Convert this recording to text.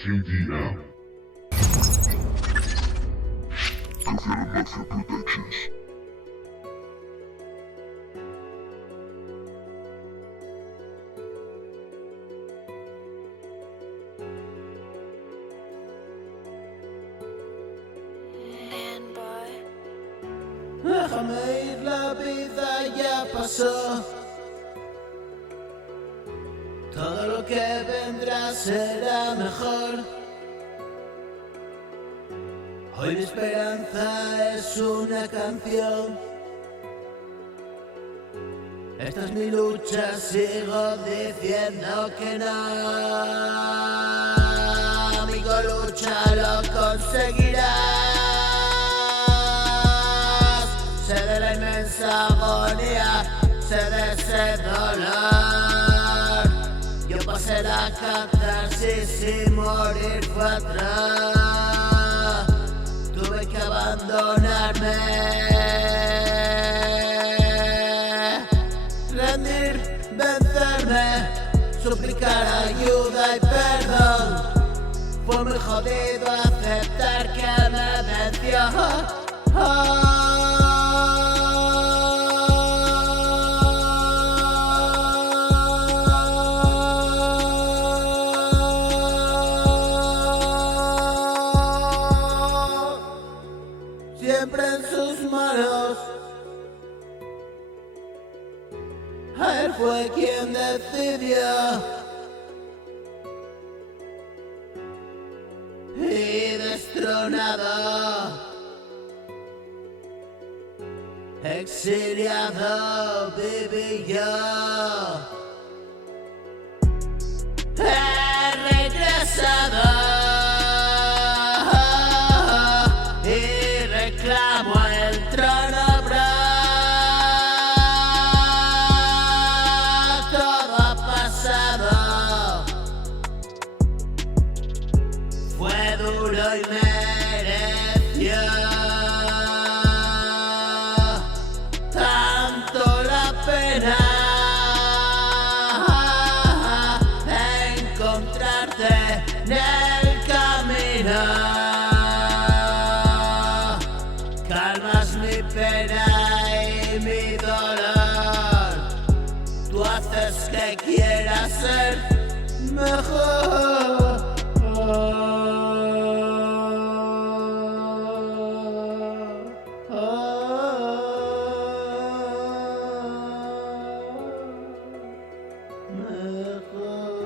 KDM. Kafenin Mafia Productions. Déjame ir, la vida ya pasó. Todo lo que vendrá será mejor. Hoy mi esperanza es una canción. Esta es mi lucha, sigo diciendo que no. Amigo, lucha, lo conseguirás. Sé de la inmensa agonía, sé de ese dolor. Yo pasé la catarsis sin morir fue atrás. Tuve que abandonarme, rendir, vencerme, suplicar ayuda y perdón. Fue muy jodido aceptar que me venció. Siempre en sus manos, él fue quien decidió. Y destronado, exiliado viví yo. He regresado y reclamo el trono, bro. Todo ha pasado, fue duro y mereció tanto la pena encontrarte en el camino. Calmas mi pena y mi dolor, tú haces que quiera ser mejor. Mejor.